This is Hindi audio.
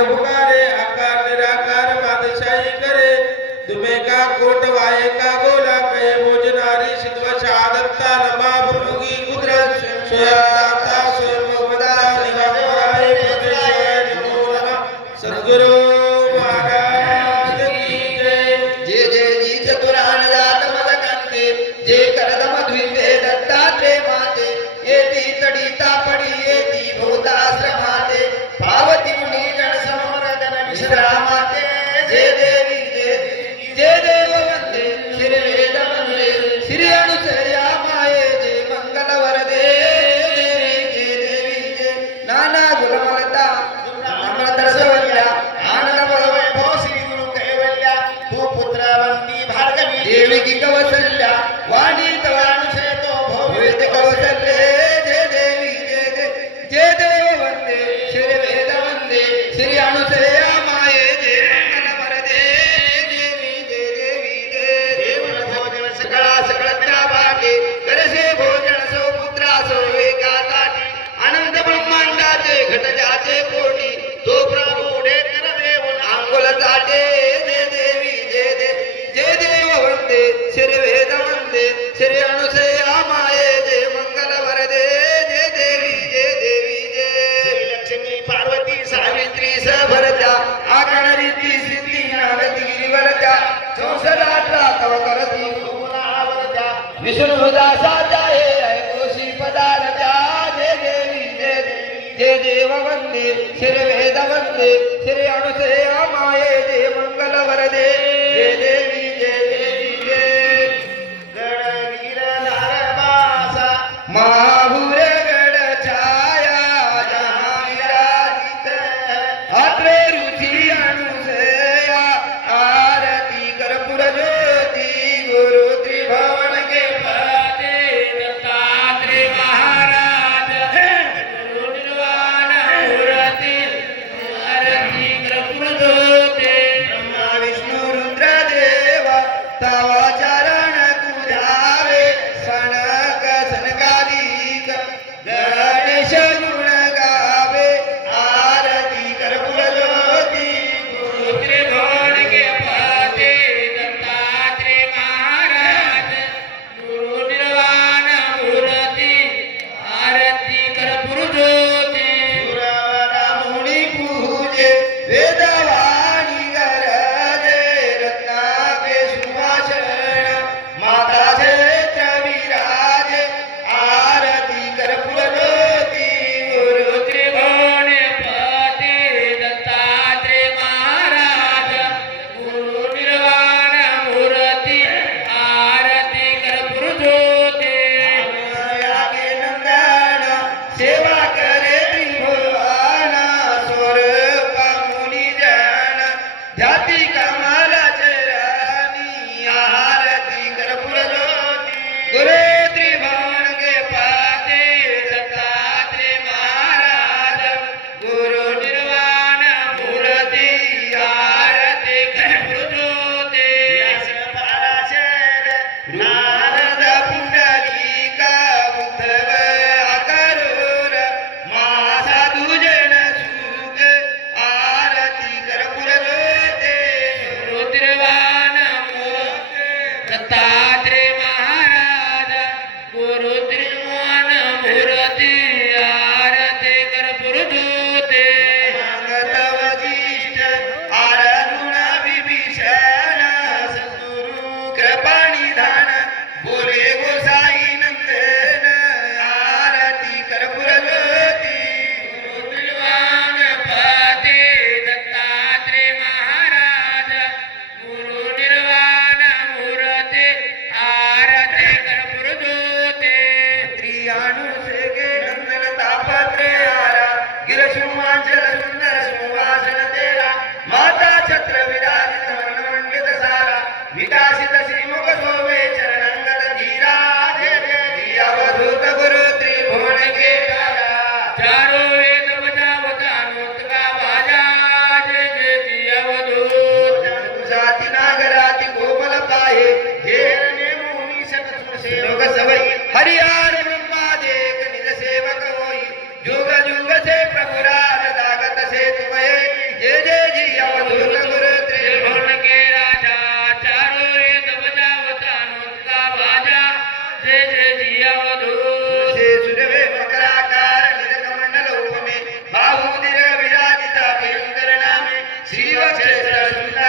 आठ पुकारे आकार निराकार बादशाही करे। दुमे का कोट वाये का गोला कहे भोजनारी सिद्ध शहादत नमा प्रभु की कुदरत स्वयं दाता स्वयं भगवता निवास वाये सदगुरु देवी की कवसल्या वाणी तवानुषय तो भविष्य कवसल्या சிறு வேதவந்து சிறு அனுசயா மாயே தேவங்கள வரதே. निधान बोले वो Caro. చేశాడున్నా